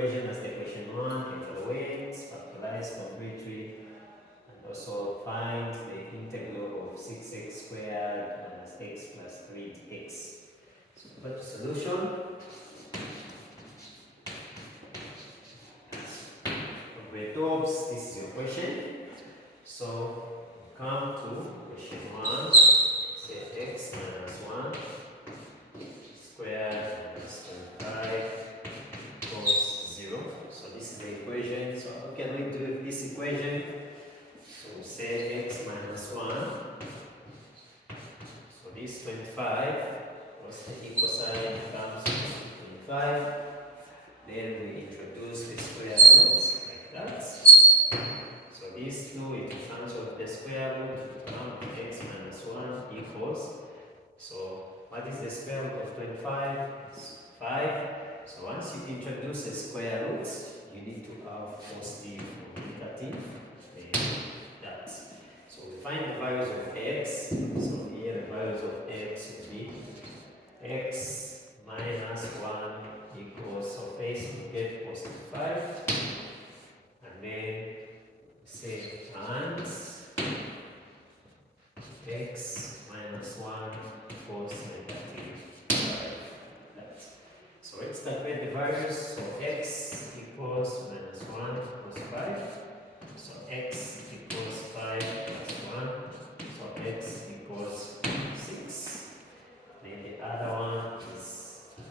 equation as the question 1, evaluate, factorize, complete tree, and also find the integral of 6x squared minus x plus 3dx. So go to solution. For grade 12, this is your question. So come to question 1, say x minus 1 squared minus 25 equals 0. So this is the equation. So how can we do this equation? So we say x minus 1. So this 25, what's the equal sign comes to 25. Then we introduce the square roots like that. So these two, if you cancel the square root, come x minus 1 equals. So what is the square root of 25? It's 5. So once you introduce a square root, you need to have positive or negative. That. So we find the values of x. So here the values of x will be x minus 1 equals, so first we get positive 5. And then we say times x minus 1 equals negative 5. That. So let's calculate the values. So x equals minus 1 equals 5. So x equals 5 plus 1. So x equals 6. Then the other one is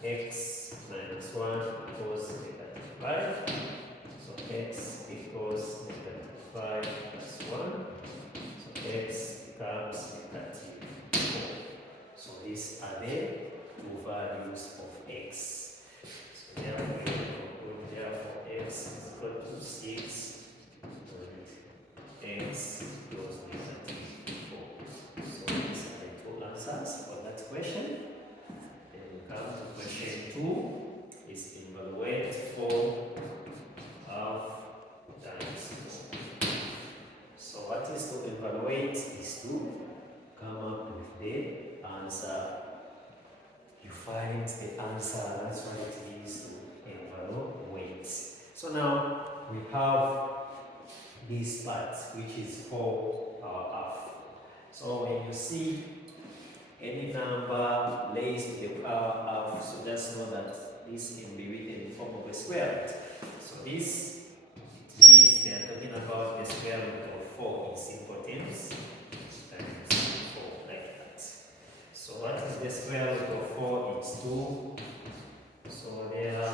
x minus 1 equals negative 5. So x equals negative 5 plus 1. So x becomes negative 4. So these are the two values of x. So therefore, x is equal to 6 and x equals negative 4. So these are the two answers for that question. Then we come to question 2. Is evaluate 4 half times 4. So what is to evaluate is to come up with the answer. You find the answer, that's what it is to evaluate. So now we have this part which is 4 half. So when you see any number raised to the power half, so just know that this can be written in the form of a square root. So this, it means they are talking about the square root of 4 in simple terms, times 4, like that. So what is the square root of 4? It's 2. So there,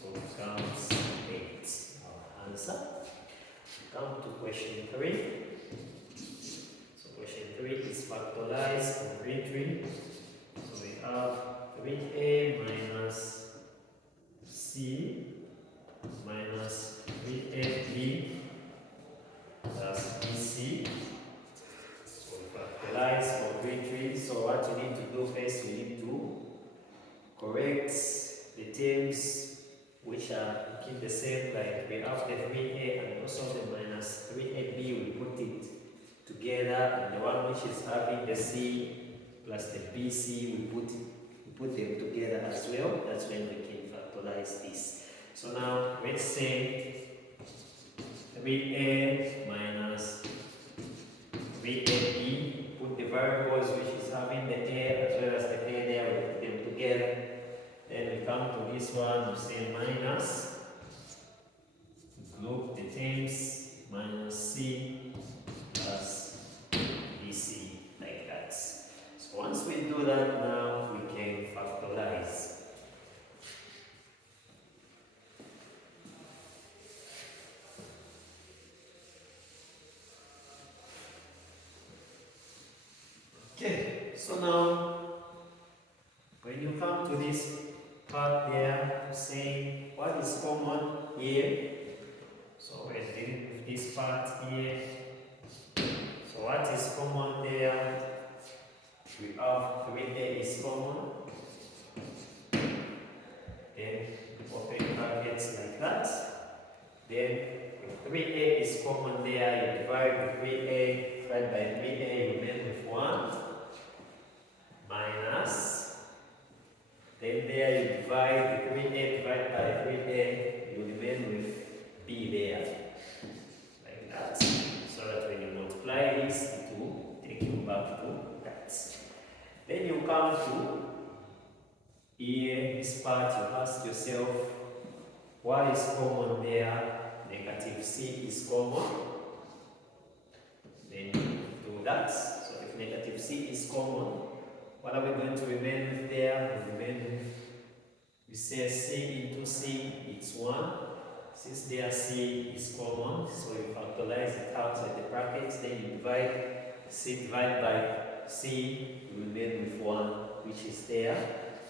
so it becomes 8. Our answer. Come to question 3. So question 3 is factorize complete tree. So we have 3a minus c minus 3ab plus bc. So we factorize complete tree. So what you need to do first, you need to correct the terms which are keep the same, like we have the 3a and also the minus 3ab, we put it together, and the one which is having the c plus the bc, we put them together as well. That's when we can factorize this. So now let's say 3a minus 3ab, put the variables which is having the a as well as the a there, we put them together. Then we come to this one, we say minus, group the terms, minus c plus bc, like that. So once we do that, now we can factorize. Okay, so now when you come to this part there, saying what is common here. So we're dealing with this part here. So what is common there? We have 3a is common. Then open brackets like that. Then if 3a is common there, you divide 3a, divide by 3a, you remain with 1. Minus. Then there you divide the 3a divided by 3a, is common there, negative c is common, then do that. So if negative c is common, what are we going to remain with there? We remain with, we say c into c, it's 1. Since there c is common, so you factorize it outside the brackets, then you divide c divided by c, you remain with 1, which is there.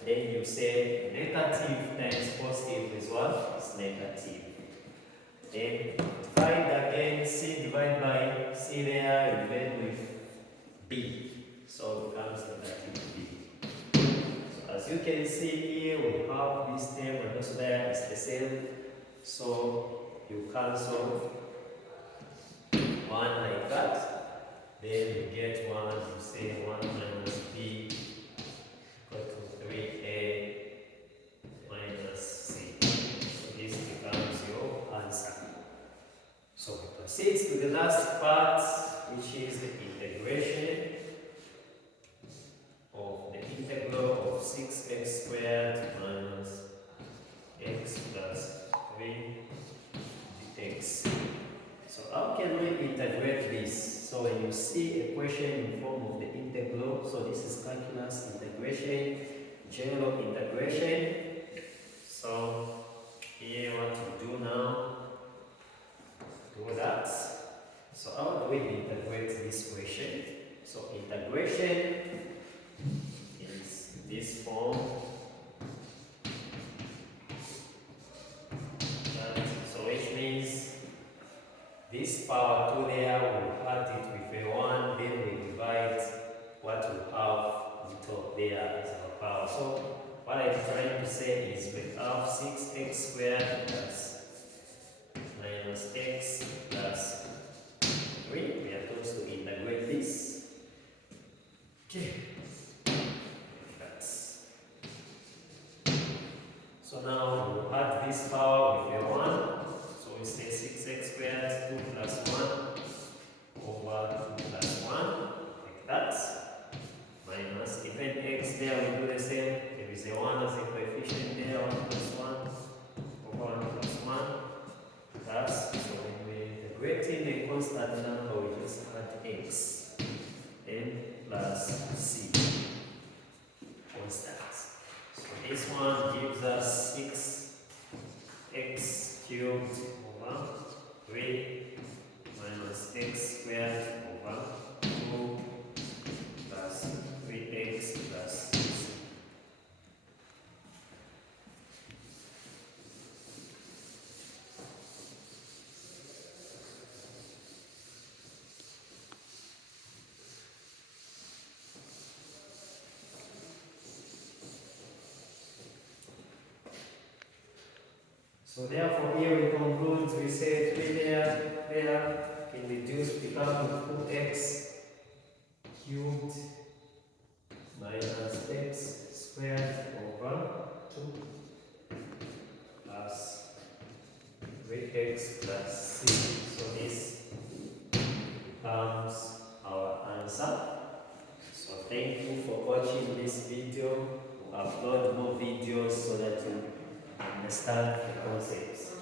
Then you say negative times positive is what? It's negative. Then divide again, c divided by c there, you remain with b. So it becomes negative b. So as you can see here, we have this term and also there is the same. So you cancel 1 like that. Then you get 1, you say 1 minus b equal to 3a minus c. So this becomes your answer. So we proceed to the last part, which is the integration of the integral of 6x squared minus x plus 3 dx. So how can we integrate this? So when you see a question in form of the integral, so this is calculus integration, general integration. So here what to do now, do that. So how do we integrate this question? So integration is this form. So which means this power 2 there, we'll add it with a 1, then we divide what we have on top there as our power. So what I'm trying to say is we have 6x squared plus minus x plus 3. We are supposed to integrate this. Okay. That's. So now we'll add this power with a 1. So we say 6x squared, 2 plus 1 over 2 plus 1, like that. Minus, even x there, we do the same. There is a 1 as a coefficient there, 1 plus 1 over 1 plus 1. Plus, so when we're integrating a constant number, we just add x. Then plus c. Constant. So this one gives us 6x cubed over 3 minus x squared over 2 plus 3x plus 6. So therefore here we conclude, we say 3 there can reduce, become 2x cubed minus x squared over 2 plus 3x plus 6. So this becomes our answer. So thank you for watching this video. We'll upload more videos so that you understand the concepts.